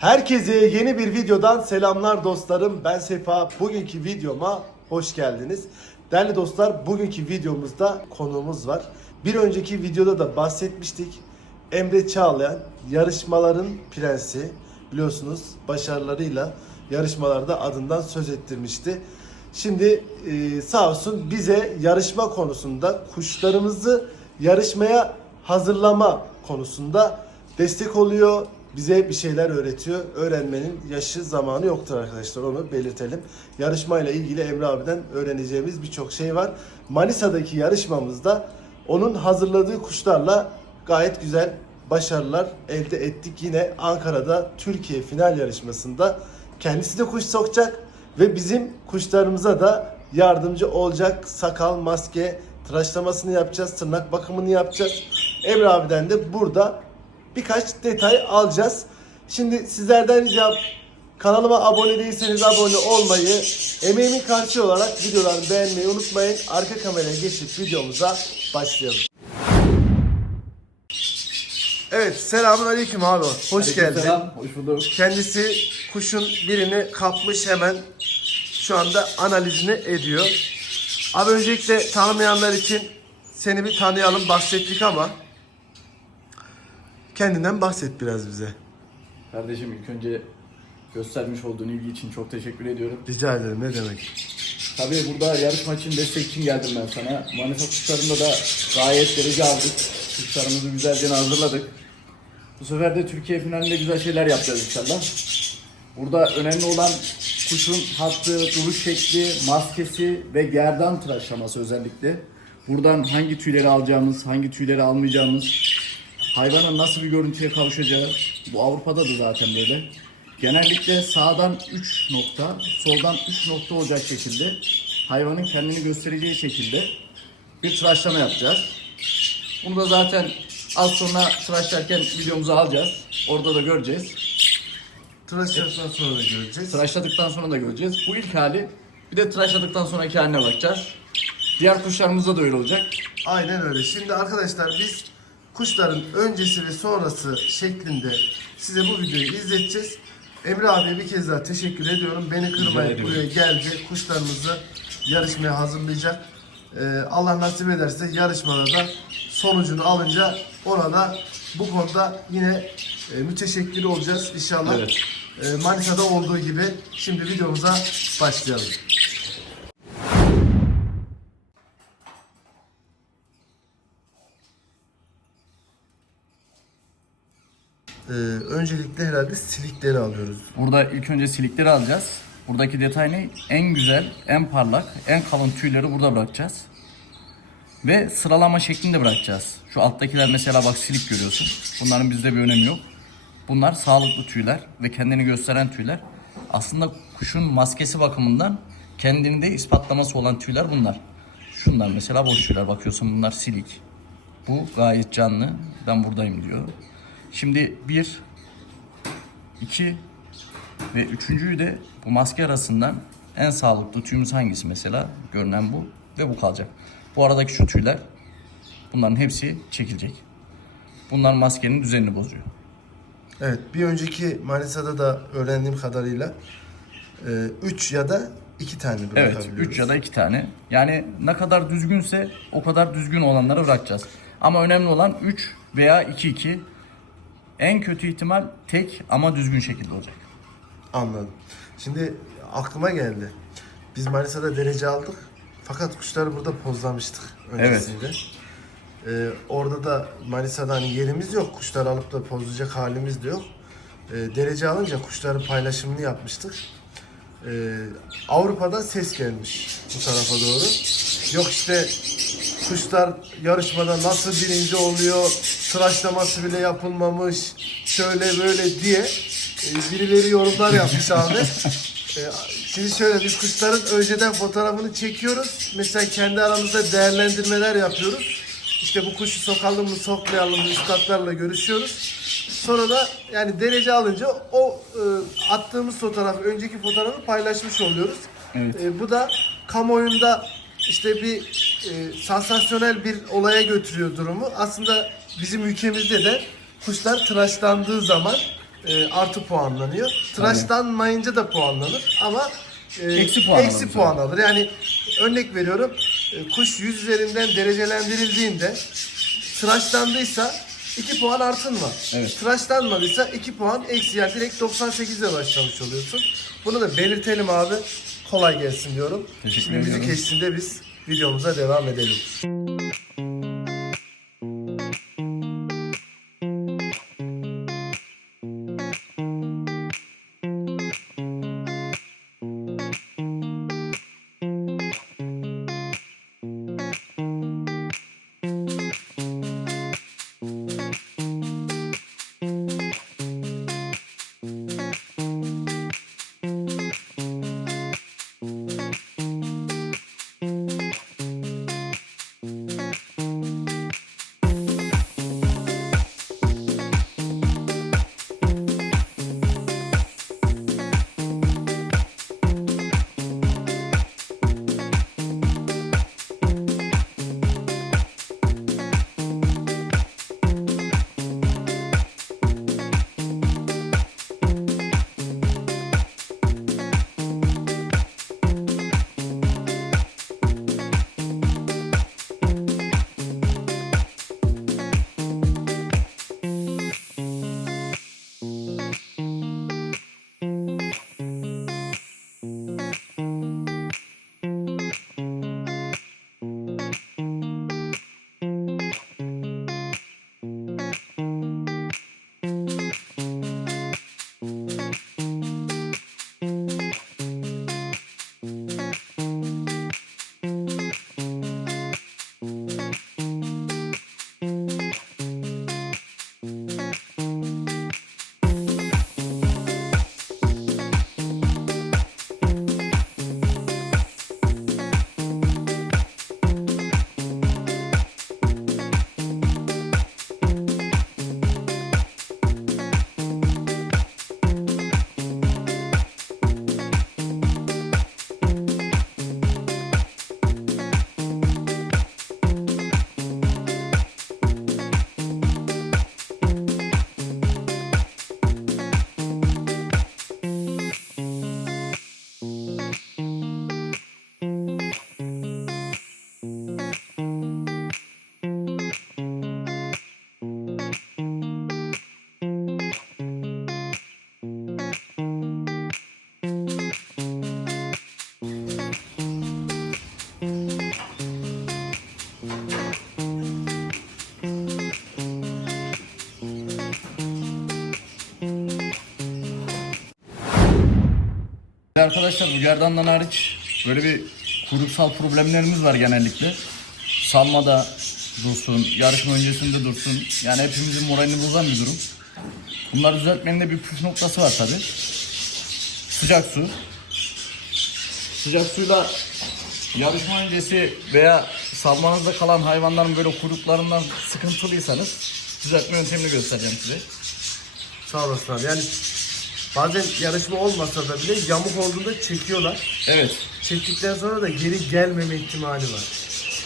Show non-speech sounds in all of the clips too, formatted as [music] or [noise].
Herkese yeni bir videodan selamlar dostlarım. Ben Sefa. Bugünkü videoma hoş geldiniz. Değerli dostlar, bugünkü videomuzda konuğumuz var. Bir önceki videoda da bahsetmiştik. Emre Çağlayan yarışmaların prensi. Biliyorsunuz başarılarıyla yarışmalarda adından söz ettirmişti. Şimdi e, sağ olsun bize yarışma konusunda kuşlarımızı yarışmaya hazırlama konusunda destek oluyor. Bize bir şeyler öğretiyor. Öğrenmenin yaşı zamanı yoktur arkadaşlar onu belirtelim. Yarışmayla ilgili Emre abiden öğreneceğimiz birçok şey var. Manisa'daki yarışmamızda onun hazırladığı kuşlarla gayet güzel başarılar elde ettik. Yine Ankara'da Türkiye final yarışmasında kendisi de kuş sokacak ve bizim kuşlarımıza da yardımcı olacak. Sakal, maske, tıraşlamasını yapacağız, tırnak bakımını yapacağız. Emre abiden de burada birkaç detay alacağız. Şimdi sizlerden ricam kanalıma abone değilseniz abone olmayı, emeğimin karşı olarak videolarımı beğenmeyi unutmayın. Arka kameraya geçip videomuza başlayalım. Evet, selamun aleyküm abi. Hoş geldin. Selam, hoş bulduk. Kendisi kuşun birini kapmış hemen şu anda analizini ediyor. Abi öncelikle tanımayanlar için seni bir tanıyalım bahsettik ama kendinden bahset biraz bize. Kardeşim ilk önce göstermiş olduğun ilgi için çok teşekkür ediyorum. Rica ederim ne demek. Tabii burada yarışma için destek için geldim ben sana. Manisa kuşlarında da gayet derece aldık. Kuşlarımızı güzelce hazırladık. Bu sefer de Türkiye finalinde güzel şeyler yapacağız inşallah. Burada önemli olan kuşun hattı, duruş şekli, maskesi ve gerdan tıraşlaması özellikle. Buradan hangi tüyleri alacağımız, hangi tüyleri almayacağımız, hayvanın nasıl bir görüntüye kavuşacağı, bu Avrupa'da da zaten böyle. Genellikle sağdan 3 nokta, soldan 3 nokta olacak şekilde hayvanın kendini göstereceği şekilde bir tıraşlama yapacağız. Bunu da zaten az sonra tıraşlarken videomuzu alacağız. Orada da göreceğiz. Tıraşlardan sonra da göreceğiz. Tıraşladıktan sonra da göreceğiz. Bu ilk hali. Bir de tıraşladıktan sonraki haline bakacağız. Diğer kuşlarımızda da öyle olacak. Aynen öyle. Şimdi arkadaşlar biz kuşların öncesi ve sonrası şeklinde size bu videoyu izleteceğiz. Emre abiye bir kez daha teşekkür ediyorum. Beni kırmayıp buraya geldi. Kuşlarımızı yarışmaya hazırlayacak. Ee, Allah nasip ederse yarışmada da sonucunu alınca ona da bu konuda yine e, müteşekkir olacağız inşallah. Evet. Ee, Manisa'da olduğu gibi şimdi videomuza başlayalım. Ee, öncelikle herhalde silikleri alıyoruz. Burada ilk önce silikleri alacağız. Buradaki detay ne? En güzel, en parlak, en kalın tüyleri burada bırakacağız. Ve sıralama şeklinde bırakacağız. Şu alttakiler mesela bak silik görüyorsun. Bunların bizde bir önemi yok. Bunlar sağlıklı tüyler ve kendini gösteren tüyler. Aslında kuşun maskesi bakımından kendini de ispatlaması olan tüyler bunlar. Şunlar mesela boş tüyler. Bakıyorsun bunlar silik. Bu gayet canlı. Ben buradayım diyor. Şimdi bir, iki ve üçüncüyü de bu maske arasından en sağlıklı tüyümüz hangisi mesela? Görünen bu ve bu kalacak. Bu aradaki şu tüyler bunların hepsi çekilecek. Bunlar maskenin düzenini bozuyor. Evet, bir önceki Manisa'da da öğrendiğim kadarıyla 3 ya da 2 tane Evet, bırakabiliyoruz. 3 ya da 2 tane. Yani ne kadar düzgünse o kadar düzgün olanları bırakacağız. Ama önemli olan 3 veya 2-2. En kötü ihtimal tek ama düzgün şekilde olacak. Anladım. Şimdi aklıma geldi. Biz Manisa'da derece aldık. Fakat kuşları burada pozlamıştık öncesinde. Ee, orada da Manisa'da hani yerimiz yok. Kuşları alıp da pozlayacak halimiz de yok. Ee, derece alınca kuşların paylaşımını yapmıştık. Ee, Avrupa'dan ses gelmiş bu tarafa doğru. Yok işte kuşlar yarışmada nasıl birinci oluyor, tıraşlaması bile yapılmamış, şöyle böyle diye e, birileri yorumlar yapmış abi. [laughs] E, Şimdi şöyle biz kuşların önceden fotoğrafını çekiyoruz. Mesela kendi aramızda değerlendirmeler yapıyoruz. İşte bu kuşu sokalım mı sokmayalım mı üstadlarla görüşüyoruz. Sonra da yani derece alınca o e, attığımız fotoğrafı, önceki fotoğrafı paylaşmış oluyoruz. Evet. E, bu da kamuoyunda işte bir e, sansasyonel bir olaya götürüyor durumu. Aslında bizim ülkemizde de kuşlar tıraşlandığı zaman e, artı puanlanıyor. Tıraşlanmayınca da puanlanır ama e, Eksi puan eksi alır. puan alır. Yani örnek veriyorum e, kuş 100 üzerinden derecelendirildiğinde tıraşlandıysa 2 puan artın var. Evet. Tıraşlanmadıysa 2 puan eksi yani direkt 98 ile başlamış oluyorsun. Bunu da belirtelim abi. Kolay gelsin diyorum. Teşekkür Şimdi ediyorum. geçtiğinde biz videomuza devam edelim. Arkadaşlar bu gerdandan hariç böyle bir kuyruksal problemlerimiz var genellikle. Salmada dursun, yarışma öncesinde dursun. Yani hepimizin moralini bozan bir durum. Bunları düzeltmenin de bir püf noktası var tabi. Sıcak su. Sıcak suyla yarışma öncesi veya salmanızda kalan hayvanların böyle kuyruklarından sıkıntılıysanız düzeltme yöntemini göstereceğim size. Sağ olasın abi. Yani bazen yarışma olmasa da bile yamuk olduğunda çekiyorlar. Evet. Çektikten sonra da geri gelmeme ihtimali var.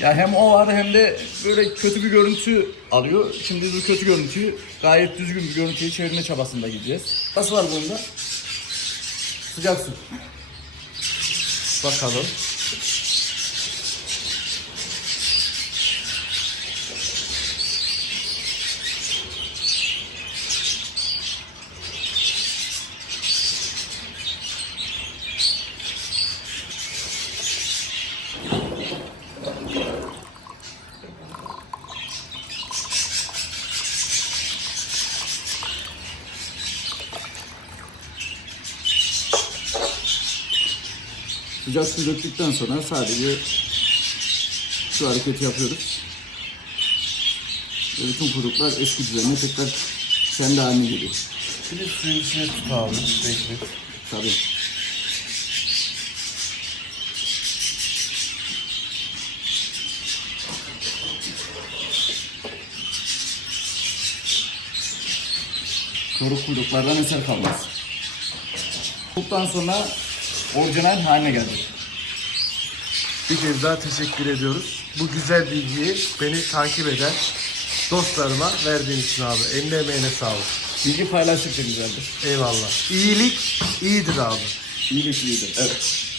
Ya hem o var hem de böyle kötü bir görüntü alıyor. Şimdi bu kötü görüntüyü gayet düzgün bir görüntüye çevirme çabasında gideceğiz. Nasıl var bunda? Sıcak su. Bakalım. Su döktükten sonra sadece şu hareketi yapıyoruz. Ve bütün kuyruklar eski düzenine tekrar kendi haline geliyor. Şimdi suyun içine tut abi. Bekle. Tabii. Kuyruk kuyruklardan eser kalmaz. Bundan sonra orijinal haline geldi. Bir kez daha teşekkür ediyoruz. Bu güzel bilgiyi beni takip eden dostlarıma verdiğin için abi. Eline emeğine sağlık. Bilgi paylaştıkça güzeldir. Eyvallah. İyilik iyidir abi. İyilik iyidir. Evet.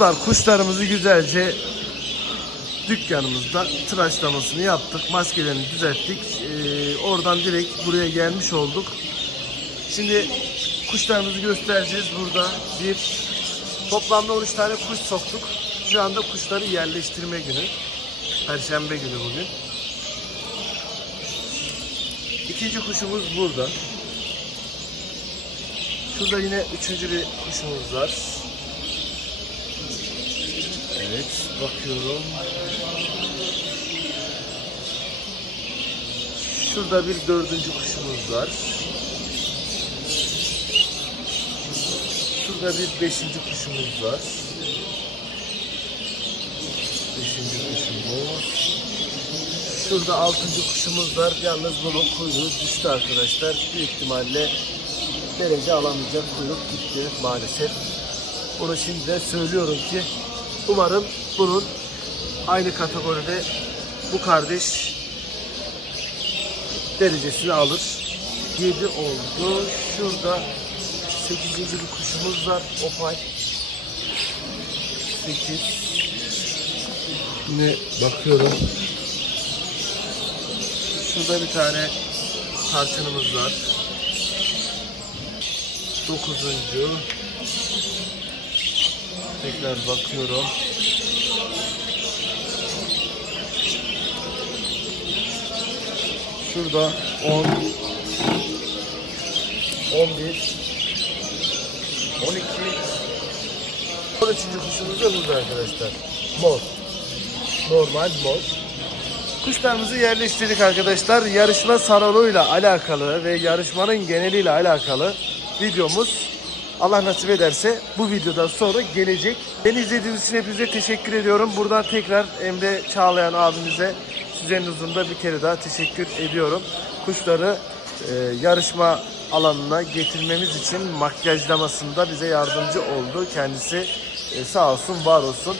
Dostlar kuşlarımızı güzelce dükkanımızda tıraşlamasını yaptık. Maskelerini düzelttik. Ee, oradan direkt buraya gelmiş olduk. Şimdi kuşlarımızı göstereceğiz burada. Bir toplamda 13 tane kuş soktuk. Şu anda kuşları yerleştirme günü. Perşembe günü bugün. İkinci kuşumuz burada. Şurada yine üçüncü bir kuşumuz var. Evet, bakıyorum. Şurada bir dördüncü kuşumuz var. Şurada bir beşinci kuşumuz var. Beşinci kuşumuz. Şurada altıncı kuşumuz var. Yalnız bunun kuyruğu düştü arkadaşlar. Büyük ihtimalle derece alamayacak kuyruk gitti maalesef. Bunu şimdi de söylüyorum ki umarım bunun aynı kategoride bu kardeş derecesini alır. 7 oldu. Şurada 8. bir kuşumuz var. Opal. 8. Yine bakıyorum. Şurada bir tane tarçınımız var. 9. Tekrar bakıyorum. Şurada 10 11 12 13. kuşumuz da burada arkadaşlar. Mor. Normal mor. Kuşlarımızı yerleştirdik arkadaşlar. Yarışma salonuyla alakalı ve yarışmanın geneliyle alakalı videomuz Allah nasip ederse bu videodan sonra gelecek. Beni izlediğiniz için hepinize teşekkür ediyorum. Buradan tekrar Emre Çağlayan abimize sizlerin huzurunda bir kere daha teşekkür ediyorum. Kuşları e, yarışma alanına getirmemiz için makyajlamasında bize yardımcı oldu. Kendisi e, sağ olsun, var olsun.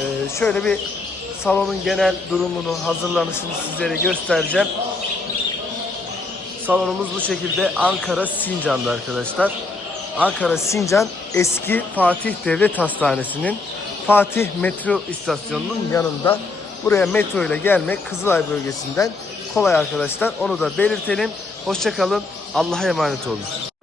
E, şöyle bir salonun genel durumunu, hazırlanışını sizlere göstereceğim. Salonumuz bu şekilde Ankara Sincan'da arkadaşlar. Ankara Sincan eski Fatih Devlet Hastanesi'nin Fatih metro istasyonunun yanında. Buraya metro ile gelmek Kızılay bölgesinden kolay arkadaşlar. Onu da belirtelim. Hoşçakalın. Allah'a emanet olun.